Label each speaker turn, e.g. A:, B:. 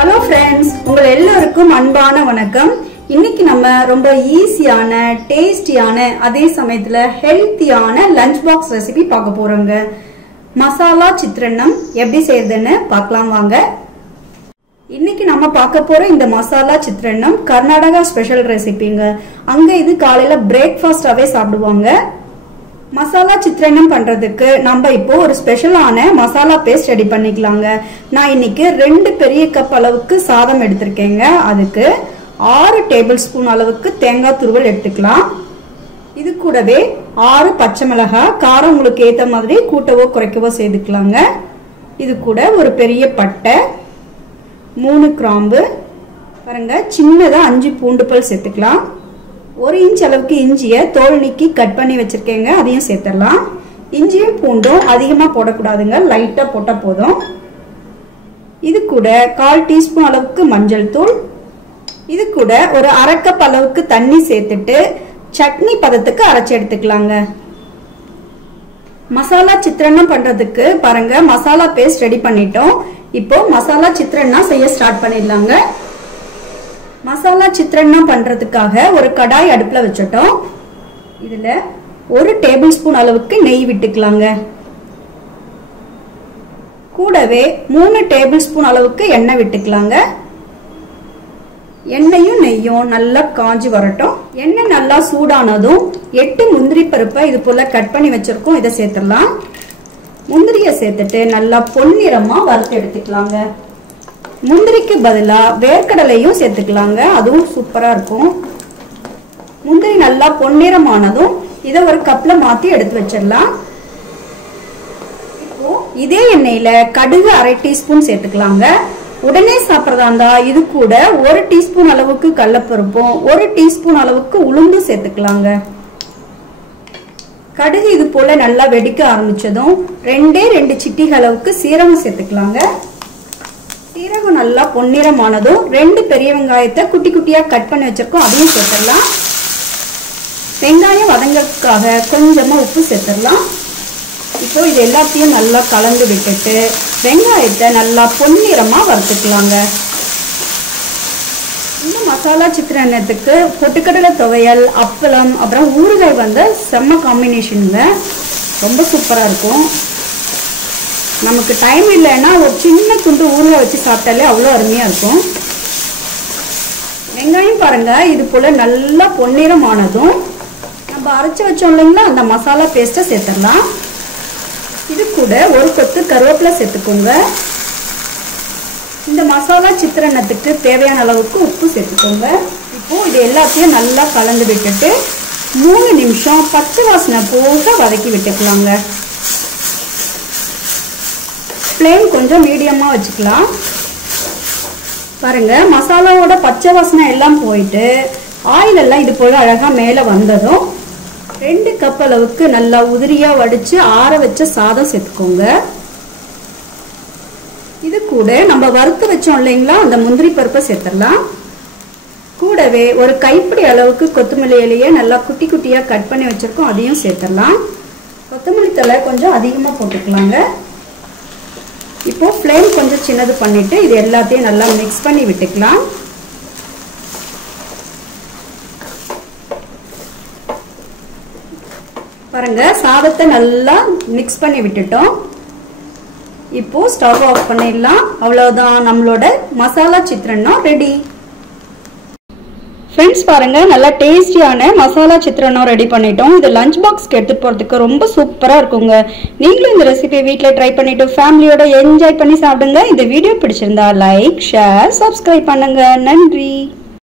A: Hello friends உங்கள் எல்லோருக்கும் அன்பான வணக்கம். இன்னைக்கு நம்ம ரொம்ப ஈஸியான டேஸ்டியான அதே சமயத்தில் ஹெல்த்தியான லஞ்ச் பாக்ஸ் ரெசிபி பார்க்க போகிறோங்க மசாலா சித்திரண்ணம் எப்படி செய்யறதுன்னு பார்க்கலாம் வாங்க. இன்னைக்கு நம்ம பார்க்க போற இந்த மசாலா சித்திரண்ணம் கர்நாடகா ஸ்பெஷல் ரெசிபிங்க அங்க இது காலையில பிரேக்ஃபாஸ்டாவே சாப்பிடுவாங்க. மசாலா சித்ரன்னம் பண்றதுக்கு நம்ம இப்போ ஒரு ஸ்பெஷலான மசாலா பேஸ்ட் ரெடி பண்ணிக்கலாங்க. நான் இன்னைக்கு ரெண்டு பெரிய கப் அளவுக்கு சாதம் எடுத்திருக்கேங்க. அதுக்கு ஆறு டேபிள் ஸ்பூன் அளவுக்கு தேங்காய் துருவல் எடுத்துக்கலாம். இது கூடவே ஆறு பச்சை மிளகாய் காரம் உங்களுக்கு ஏற்ற மாதிரி கூட்டவோ குறைக்கவோ செய்துக்கலாங்க இது கூட ஒரு பெரிய பட்டை மூணு கிராம்பு பாருங்க சின்னதாக அஞ்சு பூண்டு பல் சேர்த்துக்கலாம். ஒரு இன்ச் அளவுக்கு இஞ்சியை தோல் நீக்கி கட் பண்ணி வச்சிருக்கேங்க. அதையும் சேர்த்துடலாம் இஞ்சியும் பூண்டும் அதிகமாக போடக்கூடாதுங்க. லைட்டாக போட்டால் போதும். இது கூட கால் டீஸ்பூன் அளவுக்கு மஞ்சள் தூள். இது கூட ஒரு அரைக்கப் அளவுக்கு தண்ணி சேர்த்துட்டு சட்னி பதத்துக்கு அரைச்சி எடுத்துக்கலாங்க. மசாலா சித்திரன்னம் பண்ணுறதுக்கு பாருங்க மசாலா பேஸ்ட் ரெடி பண்ணிட்டோம். இப்போ மசாலா சித்திரன்னா செய்ய ஸ்டார்ட் பண்ணிடலாங்க. மசாலா சித்திரன்னா பண்றதுக்காக ஒரு கடாய் அடுப்புல வச்சுட்டோம். இதுல ஒரு டேபிள் ஸ்பூன் அளவுக்கு நெய் விட்டுக்கலாங்க. கூடவே மூணு டேபிள் ஸ்பூன் அளவுக்கு எண்ணெய் விட்டுக்கலாங்க. எண்ணெயும் நெய்யும் நல்லா காஞ்சி வரட்டும். எண்ணெய் நல்லா சூடானதும் எட்டு முந்திரி பருப்பை இது போல கட் பண்ணி வச்சிருக்கோம். இதை சேர்த்துடலாம். முந்திரியை சேர்த்துட்டு நல்லா பொன்னிறமா வறுத்து எடுத்துக்கலாங்க. முந்திரிக்கு பதிலாக வேர்க்கடலையும் சேர்த்துக்கலாங்க. அதுவும் சூப்பராக இருக்கும். முந்திரி நல்லா பொன்னிறமானதும் இதை ஒரு கப்பில் மாற்றி எடுத்து வச்சிடலாம். இப்போ இதே எண்ணெயில் கடுகு அரை டீஸ்பூன் சேர்த்துக்கலாங்க. உடனே சாப்பிட்றதா இருந்தா இது கூட ஒரு டீஸ்பூன் அளவுக்கு கடலப்பருப்பும் ஒரு டீஸ்பூன் அளவுக்கு உளுந்து சேர்த்துக்கலாங்க. கடுகு இது போல நல்லா வெடிக்க ஆரம்பிச்சதும் ரெண்டே ரெண்டு சிட்டிகளவுக்கு சீரகம் சேர்த்துக்கலாங்க. சீரகம் நல்லா பொன்னிறமானதும் ரெண்டு பெரிய வெங்காயத்தை குட்டி குட்டியா கட் பண்ணி வச்சிருக்கோம். அதையும் சேர்த்துடலாம். வெங்காயம் வதங்கிறதுக்காக கொஞ்சமா உப்பு சேர்த்துடலாம். இப்போ இது எல்லாத்தையும் நல்லா கலந்து விட்டுட்டு வெங்காயத்தை நல்லா பொன்னிறமா வறுத்துக்கலாங்க. இந்த மசாலா சித்திரனத்துக்கு பொட்டுக்கடலை துவையல் அப்பளம் அப்புறம் ஊறுகாய் வந்து செம்ம காம்பினேஷனுங்க ரொம்ப சூப்பராக இருக்கும். நமக்கு டைம் இல்லைன்னா ஒரு சின்ன துண்டு ஊறுக வச்சு சாப்பிட்டாலே அவ்வளோ அருமையாக இருக்கும். வெங்காயம் பாருங்க இது போல் நல்லா பொன்னிறமானதும் நம்ம அரைச்சி வச்சோம் இல்லைங்களா அந்த மசாலா பேஸ்ட்டை சேர்த்துடலாம். இது கூட ஒரு கொத்து கருவேப்பிலை சேர்த்துக்கோங்க. இந்த மசாலா சித்திரணத்துக்கு தேவையான அளவுக்கு உப்பு சேர்த்துக்கோங்க. இப்போ இது எல்லாத்தையும் நல்லா கலந்து விட்டுட்டு மூணு நிமிஷம் பச்சை வாசனை போக வதக்கி விட்டுக்கலாங்க. ஃப்ளேம் கொஞ்சம் மீடியமாக வச்சுக்கலாம். பாருங்க மசாலாவோட பச்சை வாசனை எல்லாம் போயிட்டு ஆயில் எல்லாம் இது போல் அழகாக மேலே வந்ததும் ரெண்டு கப் அளவுக்கு நல்லா உதிரியாக வடித்து ஆற வச்ச சாதம் சேர்த்துக்கோங்க. இது கூட நம்ம வறுத்து வச்சோம் இல்லைங்களா அந்த முந்திரி பருப்பை சேர்த்துடலாம். கூடவே ஒரு கைப்பிடி அளவுக்கு கொத்தமல்லி இலையை நல்லா குட்டி குட்டியாக கட் பண்ணி வச்சுருக்கோம் அதையும் சேர்த்துடலாம். கொத்தமல்லி தலை கொஞ்சம் அதிகமாக போட்டுக்கலாங்க. இப்போ ஃப்ளேம் கொஞ்சம் சின்னது பண்ணிட்டு இது எல்லாத்தையும் நல்லா மிக்ஸ் பண்ணி விட்டுக்கலாம். பாருங்க சாதத்தை நல்லா மிக்ஸ் பண்ணி விட்டுட்டோம். இப்போ ஸ்டவ் ஆஃப் பண்ணிடலாம். அவ்வளவுதான் நம்மளோட மசாலா சித்திரன்னா ரெடி ஃப்ரெண்ட்ஸ் பாருங்கள் நல்லா டேஸ்டியான மசாலா சித்திரனம் ரெடி பண்ணிட்டோம். இது லஞ்ச் பாக்ஸ்க்கு எடுத்துகிட்டு போகிறதுக்கு ரொம்ப சூப்பராக இருக்குங்க. நீங்களும் இந்த ரெசிபி வீட்டில் ட்ரை பண்ணிவிட்டு ஃபேமிலியோட என்ஜாய் பண்ணி சாப்பிடுங்க. இந்த வீடியோ பிடிச்சிருந்தா லைக் ஷேர் சப்ஸ்கிரைப் பண்ணுங்கள் நன்றி.